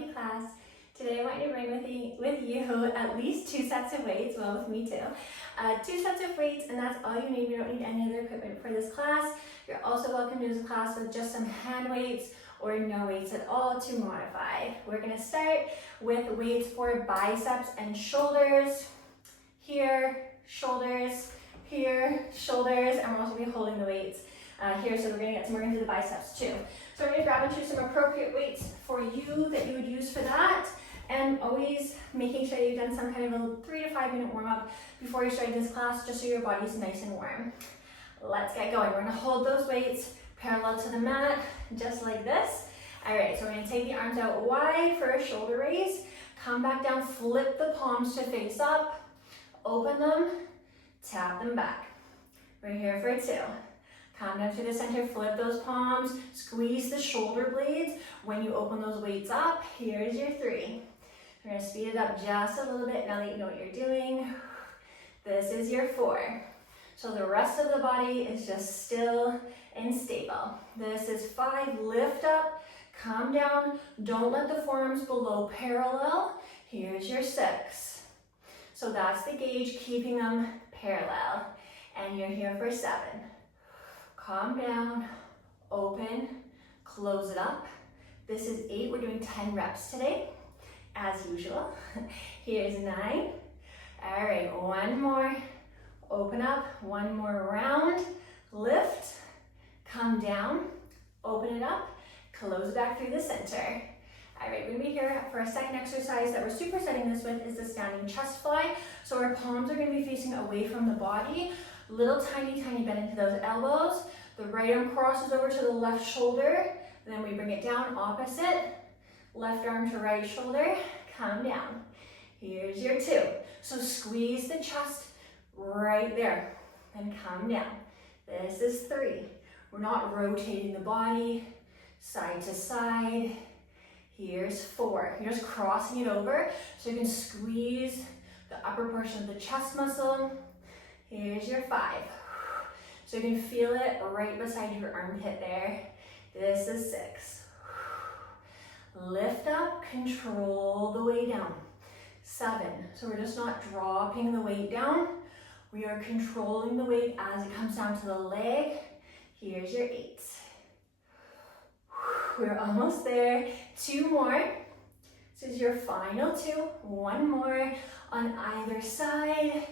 lovely class. Today I want you to bring with you at least 2 sets of weights, well with me too. 2 sets of weights, and that's all you need. You don't need any other equipment for this class. You're also welcome to do this class with just some hand weights or no weights at all to modify. We're gonna start with weights for biceps and shoulders. Here, shoulders, here, shoulders, and we're also gonna be holding the weights here, so we're gonna get some more into the biceps too. So we're gonna grab and choose some appropriate weights for you that you would use for that, and always making sure you've done some kind of a 3 to 5 minute warm up before you start this class, just so your body's nice and warm. Let's get going. We're gonna hold those weights parallel to the mat, just like this. All right, so we're gonna take the arms out wide for a shoulder raise, come back down, flip the palms to face up, open them, tap them back. We're here for 2. Come down to the center, flip those palms, squeeze the shoulder blades. When you open those weights up, here's your 3. We're gonna speed it up just a little bit now that you know what you're doing. This is your 4. So the rest of the body is just still and stable. This is 5, lift up, come down. Don't let the forearms below parallel. Here's your 6. So that's the gauge, keeping them parallel. And you're here for 7. Calm down, open, close it up. This is 8, we're doing 10 reps today, as usual. Here's 9. All right, 1 more, open up, 1 more round, lift, come down, open it up, close it back through the center. All right, we're gonna be here for a second exercise that we're supersetting this with is the standing chest fly. So our palms are gonna be facing away from the body, little tiny bend into those elbows. The right arm crosses over to the left shoulder, then we bring it down opposite, left arm to right shoulder, come down. Here's your 2. So squeeze the chest right there, then come down. This is 3. We're not rotating the body side to side. Here's 4. You're just crossing it over so you can squeeze the upper portion of the chest muscle. Here's your 5. So you can feel it right beside your armpit there. This is 6. Lift up, control the way down. 7. So we're just not dropping the weight down. We are controlling the weight as it comes down to the leg. Here's your 8. We're almost there. 2 more. This is your final 2. 1 more on either side.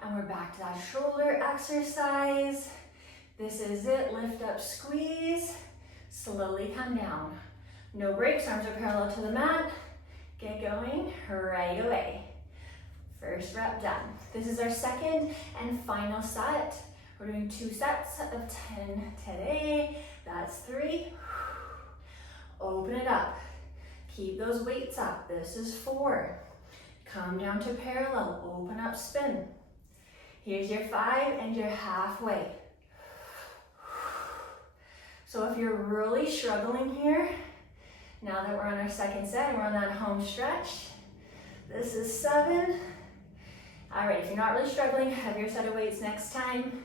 And we're back to that shoulder exercise. This is it. Lift up, squeeze. Slowly come down. No breaks, arms are parallel to the mat. Get going right away. First rep done. This is our second and final set. We're doing 2 sets of 10 today. That's 3. Open it up. Keep those weights up. This is 4. Come down to parallel. Open up, spin. Here's your 5 and you're halfway. So if you're really struggling here, now that we're on our second set and we're on that home stretch, this is 7. All right, if you're not really struggling, have your set of weights next time.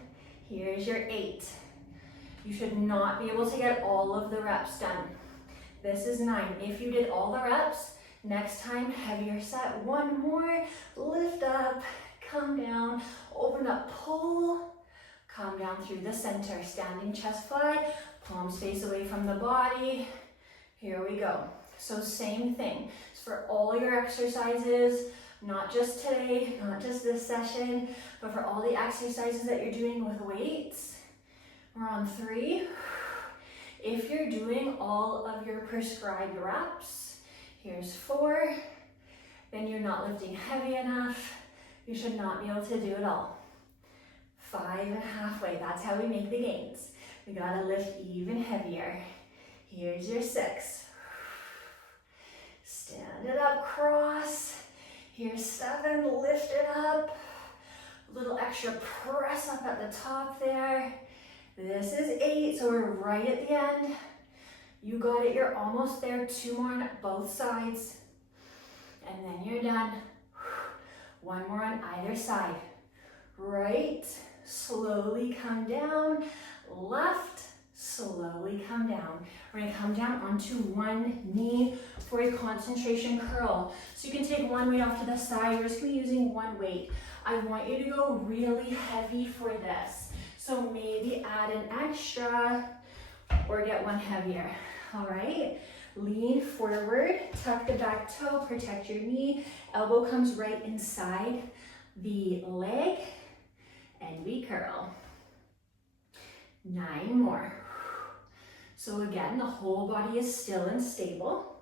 Here's your 8. You should not be able to get all of the reps done. This is 9. If you did all the reps, next time have your set. 1 more, lift up, come down, open up, pull, come down through the center, standing chest fly, palms face away from the body. Here we go. So same thing. It's for all your exercises, not just today, not just this session, but for all the exercises that you're doing with weights. We're on 3. If you're doing all of your prescribed reps, here's 4, then you're not lifting heavy enough. You should not be able to do it all. 5 and halfway, that's how we make the gains. We gotta lift even heavier. Here's your 6. Stand it up, cross. Here's 7, lift it up. A little extra press up at the top there. This is 8, so we're right at the end. You got it, you're almost there. 2 more on both sides. And then you're done. 1 more on either side. Right, slowly come down, left, Slowly come down. We're gonna come down onto one knee for a concentration curl. So you can take one weight off to the side. You're just gonna be using one weight. I want you to go really heavy for this. So maybe add an extra or get one heavier. All right, lean forward, tuck the back toe, protect your knee. Elbow comes right inside the leg, and we curl. 9 more. So again, the whole body is still and stable.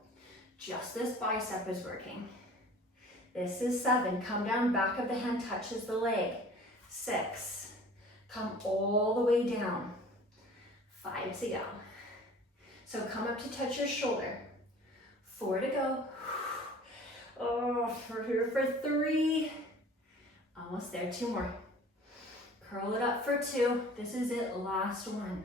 Just this bicep is working. This is 7. Come down, back of the hand touches the leg. 6. Come all the way down. 5 to go. So come up to touch your shoulder. 4 to go. Oh, we're here for 3. Almost there, 2 more. Curl it up for 2. This is it, last one.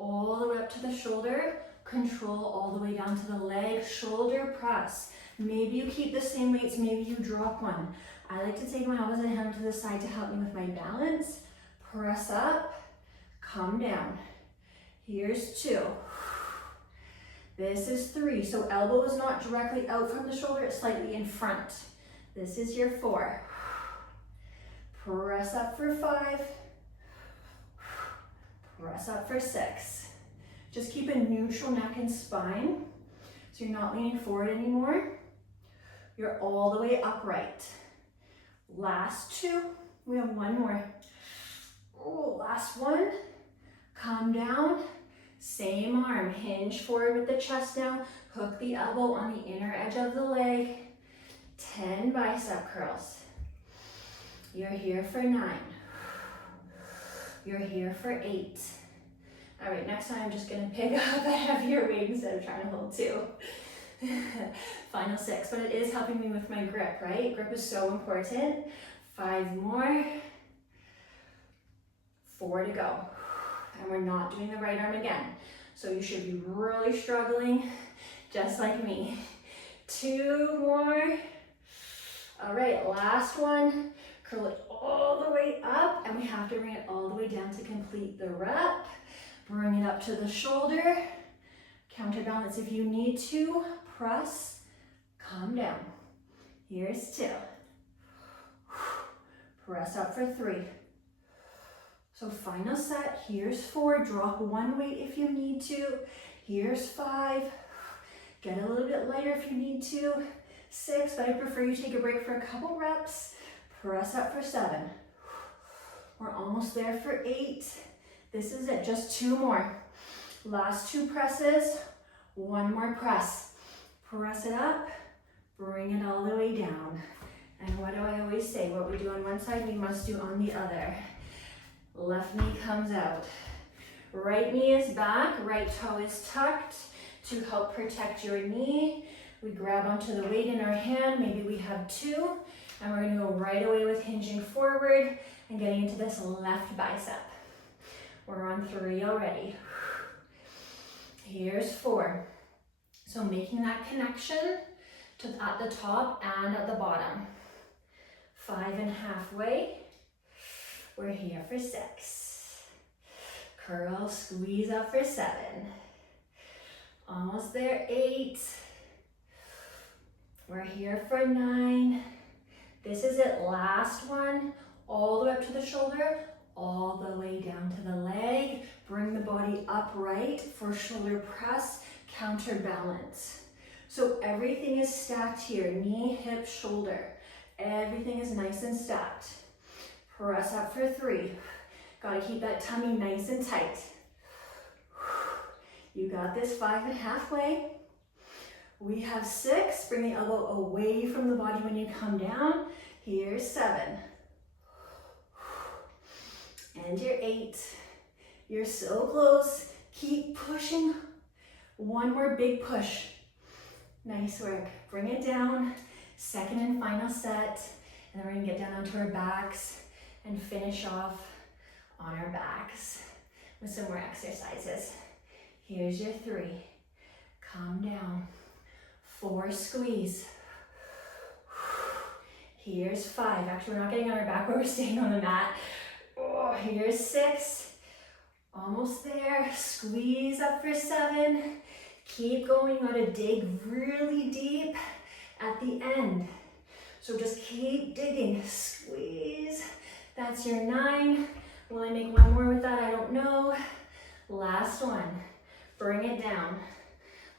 All the way up to the shoulder. Control all the way down to the leg. Shoulder press. Maybe you keep the same weights, maybe you drop one. I like to take my opposite hand to the side to help me with my balance. Press up, come down. Here's 2. This is 3. So elbow is not directly out from the shoulder, it's slightly in front. This is your 4. Press up for 5. Press up for 6. Just keep a neutral neck and spine so you're not leaning forward anymore. You're all the way upright. Last 2. We have 1 more. Oh, last one. Come down. Same arm. Hinge forward with the chest now. Hook the elbow on the inner edge of the leg. 10 bicep curls. You're here for 9. You're here for 8. All right, next time I'm just gonna pick up a heavier weight instead of trying to hold 2. Final 6, but it is helping me with my grip, right? Grip is so important. 5 more. 4 to go. And we're not doing the right arm again. So you should be really struggling, just like me. 2 more. All right, last one. Curl it all the way up, and we have to bring it all the way down to complete the rep. Bring it up to the shoulder. Counterbalance if you need to. Press, come down. Here's 2. Press up for 3. So final set, here's 4. Drop 1 weight if you need to. Here's 5. Get a little bit lighter if you need to. 6, but I prefer you take a break for a couple reps. Press up for 7. We're almost there for 8. This is it, just 2 more. Last 2 presses, 1 more press. Press it up, bring it all the way down. And what do I always say? What we do on one side, we must do on the other. Left knee comes out. Right knee is back, right toe is tucked to help protect your knee. We grab onto the weight in our hand, maybe we have 2, and we're gonna go right away with hinging forward and getting into this left bicep. We're on 3 already. Here's 4. So making that connection to at the top and at the bottom. 5 and halfway. We're here for 6. Curl, squeeze up for 7. Almost there, 8. We're here for 9. This is it, last one. All the way up to the shoulder, all the way down to the leg. Bring the body upright for shoulder press, counterbalance. So everything is stacked here, knee, hip, shoulder. Everything is nice and stacked. Press up for 3. Gotta keep that tummy nice and tight. You got this, 5 and halfway. We have 6, bring the elbow away from the body when you come down. Here's 7. And you're 8. You're so close. Keep pushing. 1 more big push. Nice work. Bring it down. Second and final set. And then we're gonna get down onto our backs and finish off on our backs with some more exercises. Here's your 3. Calm down. 4, squeeze. Here's 5. Actually, we're not getting on our back, but we're staying on the mat. Oh, here's 6. Almost there. Squeeze up for 7. Keep going. You gotta dig really deep at the end. So just keep digging. Squeeze. That's your 9. Will I make one more with that? I don't know. Last one. Bring it down.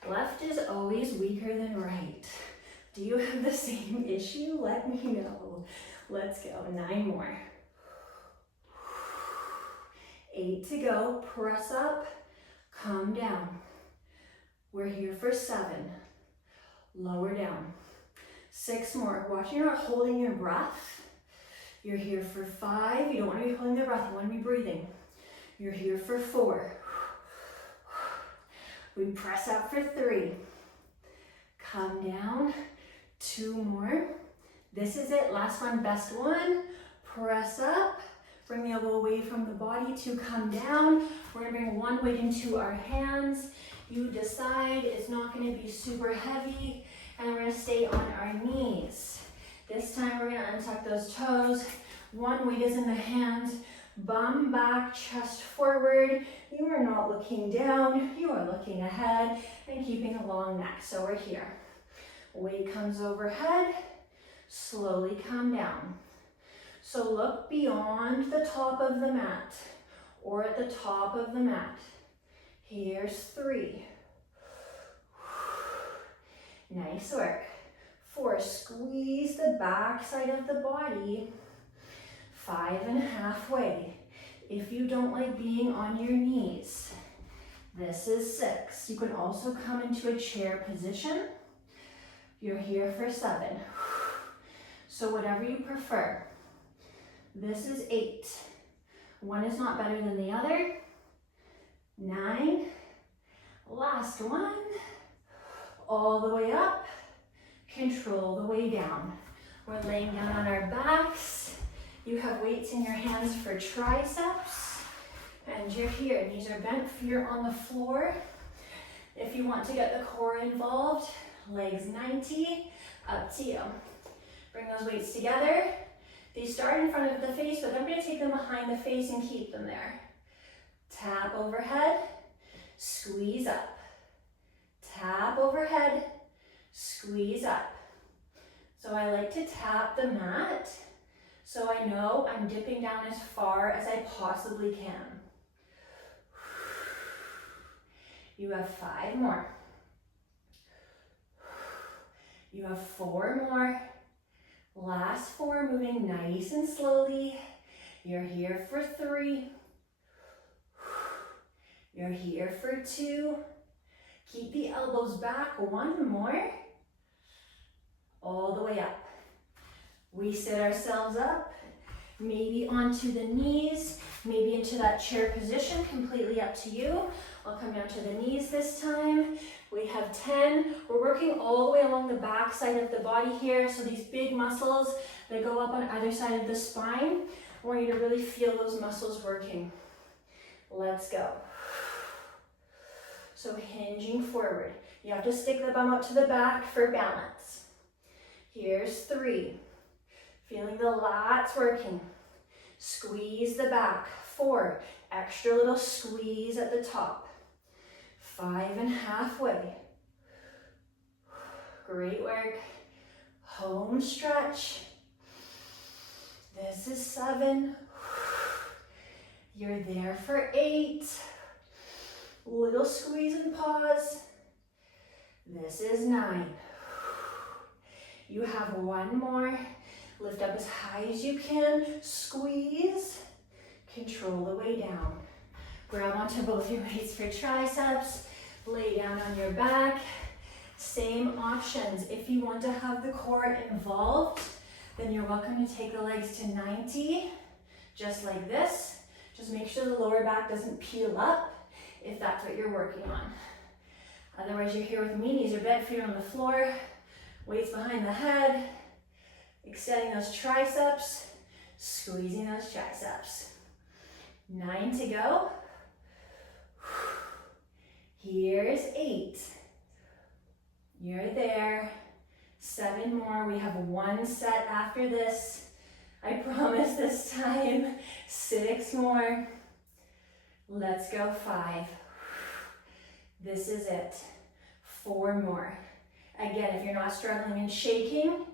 Left is always weaker than right. Do you have the same issue? Let me know. Let's go. 9 more. 8 to go. Press up. Come down. We're here for 7. Lower down. 6 more. Watch you're not holding your breath. You're here for 5. You don't want to be holding the breath. You want to be breathing. You're here for 4. We press up for 3. Come down. 2 more. This is it. Last one, best one. Press up. Bring the elbow away from the body to come down. We're gonna bring one weight into our hands. You decide. It's not gonna be super heavy. And we're gonna stay on our knees. This time we're gonna untuck those toes. One weight is in the hands. Bum back, chest forward. You are not looking down. You are looking ahead and keeping a long neck. So we're here. Weight comes overhead. Slowly come down. So look beyond the top of the mat or at the top of the mat. Here's 3. Nice work. 4, squeeze the back side of the body. 5 and halfway. If you don't like being on your knees, this is 6. You can also come into a chair position. You're here for 7. So whatever you prefer. This is 8. One is not better than the other. 9. Last one. All the way up. Control the way down. We're laying down on our backs. You have weights in your hands for triceps. And you're here. Knees are bent, feet are on the floor. If you want to get the core involved, legs 90, up to you. Bring those weights together. They start in front of the face, but I'm going to take them behind the face and keep them there. Tap overhead, squeeze up. Tap overhead, squeeze up. So I like to tap the mat so I know I'm dipping down as far as I possibly can. You have 5 more. You have 4 more. Last 4, moving nice and slowly. You're here for 3. You're here for 2. Keep the elbows back. 1 more. All the way up. We sit ourselves up, maybe onto the knees, maybe into that chair position, completely up to you. I'll come down to the knees this time. We have 10. We're working all the way along the back side of the body here. So these big muscles that go up on either side of the spine, I want you to really feel those muscles working. Let's go. So hinging forward. You have to stick the bum up to the back for balance. Here's 3. Feeling the lats working. Squeeze the back. 4. Extra little squeeze at the top. 5 and halfway. Great work. Home stretch. This is 7. You're there for 8. Little squeeze and pause. This is 9. You have 1 more. Lift up as high as you can. Squeeze. Control the way down. Grab onto both your weights for triceps. Lay down on your back. Same options. If you want to have the core involved, then you're welcome to take the legs to 90, just like this. Just make sure the lower back doesn't peel up if that's what you're working on. Otherwise, you're here with me. Knees are bent, feet on the floor. Weights behind the head. Extending those triceps. Squeezing those triceps. 9 to go. Here's 8. You're there. 7 more. We have 1 set after this. I promise this time. 6 more. Let's go, 5. This is it. 4 more. Again, if you're not struggling and shaking,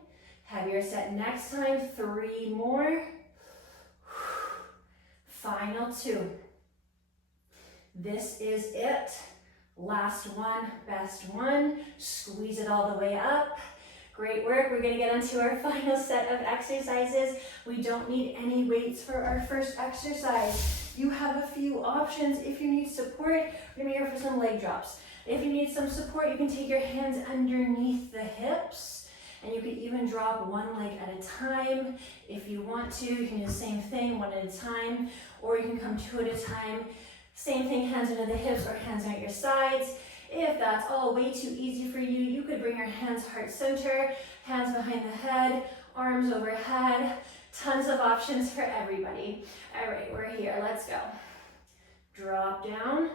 heavier set next time. 3 more. Final 2. This is it. Last one, best one. Squeeze it all the way up. Great work. We're gonna get onto our final set of exercises. We don't need any weights for our first exercise. You have a few options. If you need support, we're gonna be here for some leg drops. If you need some support, you can take your hands underneath the hips, and you can even drop one leg at a time. If you want to, you can do the same thing, one at a time, or you can come 2 at a time. Same thing, hands under the hips or hands at your sides. If that's all way too easy for you, you could bring your hands heart center, hands behind the head, arms overhead. Tons of options for everybody. All right, we're here, let's go. Drop down,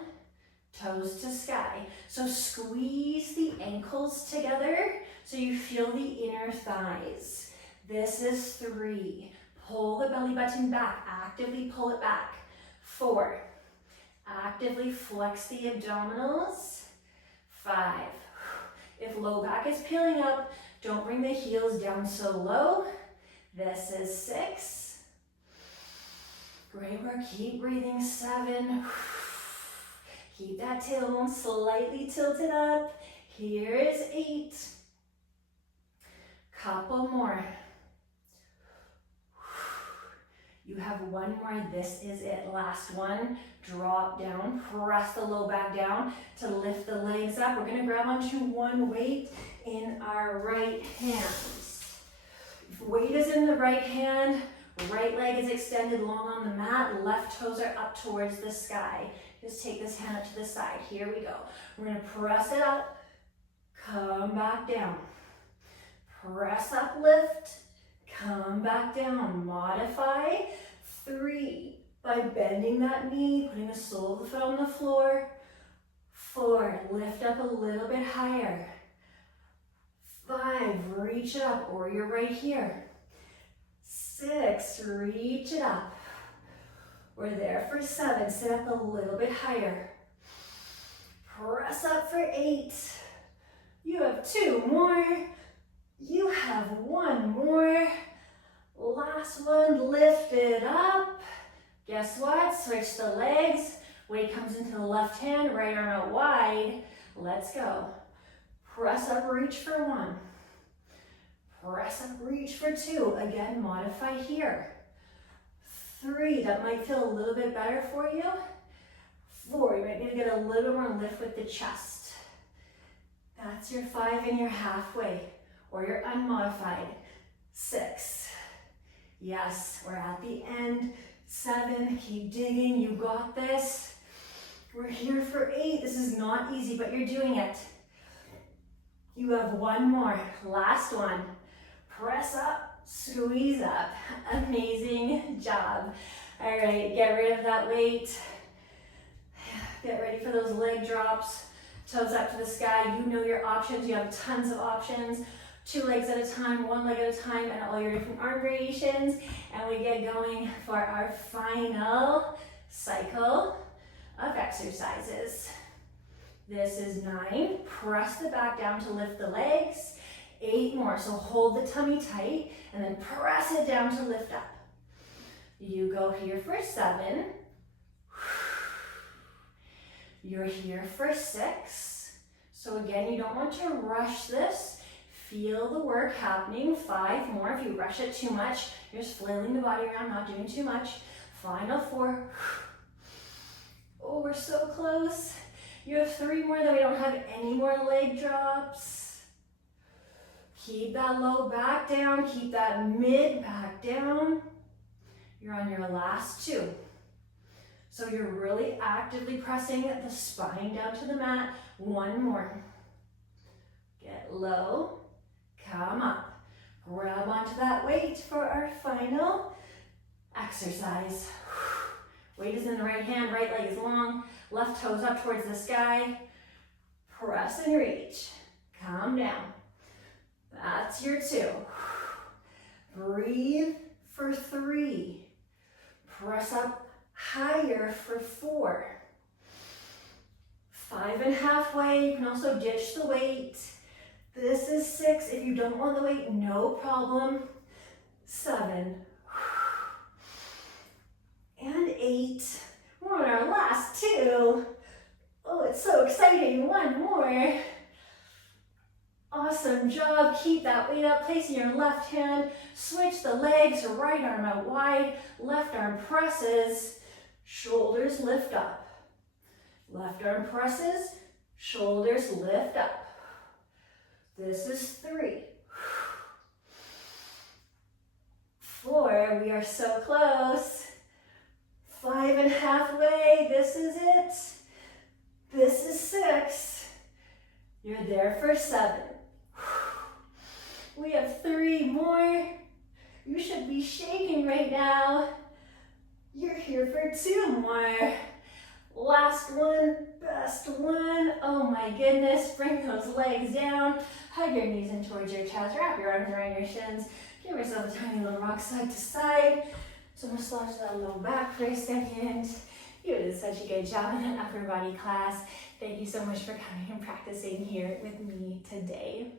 toes to sky. So squeeze the ankles together so you feel the inner thighs. This is 3. Pull the belly button back, actively pull it back. 4. Actively flex the abdominals. 5. If low back is peeling up, don't bring the heels down so low. This is 6. Great work, keep breathing. 7. Keep that tailbone slightly tilted up. Here is 8. Couple more. You have 1 more, this is it, last one. Drop down, press the low back down to lift the legs up. We're gonna grab onto one weight in our right hands. If weight is in the right hand, right leg is extended long on the mat, left toes are up towards the sky. Just take this hand up to the side, here we go. We're gonna press it up, come back down. Press up, lift, come back down, modify. 3, by bending that knee, putting the sole of the foot on the floor. 4, lift up a little bit higher. 5, reach it up, or you're right here. 6, reach it up. We're there for 7, sit up a little bit higher. Press up for 8. You have 2 more. You have 1 more. Last one, lift it up. Guess what? Switch the legs. Weight comes into the left hand, right arm out wide. Let's go. Press up, reach for 1. Press up, reach for 2. Again, modify here. 3, that might feel a little bit better for you. 4, you might need to get a little more lift with the chest. That's your 5 and you're halfway, or you're unmodified. 6. Yes, we're at the end. 7, keep digging, you got this. We're here for 8. This is not easy, but you're doing it. You have 1 more, last one. Press up, squeeze up. Amazing job. All right, get rid of that weight. Get ready for those leg drops. Toes up to the sky. You know your options. You have tons of options. 2 legs at a time, 1 leg at a time, and all your different arm variations. And we get going for our final cycle of exercises. This is 9. Press the back down to lift the legs. 8 more, so hold the tummy tight and then press it down to lift up. You go here for 7. You're here for 6. So again, you don't want to rush this. Feel the work happening. 5 more. If you rush it too much, you're just flailing the body around, not doing too much. Final 4. Oh, we're so close. You have 3 more, then we don't have any more leg drops. Keep that low back down. Keep that mid back down. You're on your last 2. So you're really actively pressing the spine down to the mat. 1 more. Get low. Come up. Grab onto that weight for our final exercise. Weight is in the right hand, right leg is long, left toes up towards the sky. Press and reach. Come down. That's your 2. Breathe for 3. Press up higher for 4. 5.5 weight. You can also ditch the weight. This is 6. If you don't want the weight, no problem. 7. And 8. We're on our last 2. Oh, it's so exciting. 1 more. Awesome job. Keep that weight up. Placing your left hand. Switch the legs. Right arm out wide. Left arm presses. Shoulders lift up. Left arm presses. Shoulders lift up. This is 3. 4. We are so close. 5.5 weight. This is it. This is 6. You're there for 7. We have 3 more. You should be shaking right now. You're here for 2 more. Last one, best one. Oh my goodness, bring those legs down. Hug your knees in towards your chest. Wrap your arms around your shins. Give yourself a tiny little rock side to side. So massage that low back for a second. You did such a good job in that upper body class. Thank you so much for coming and practicing here with me today.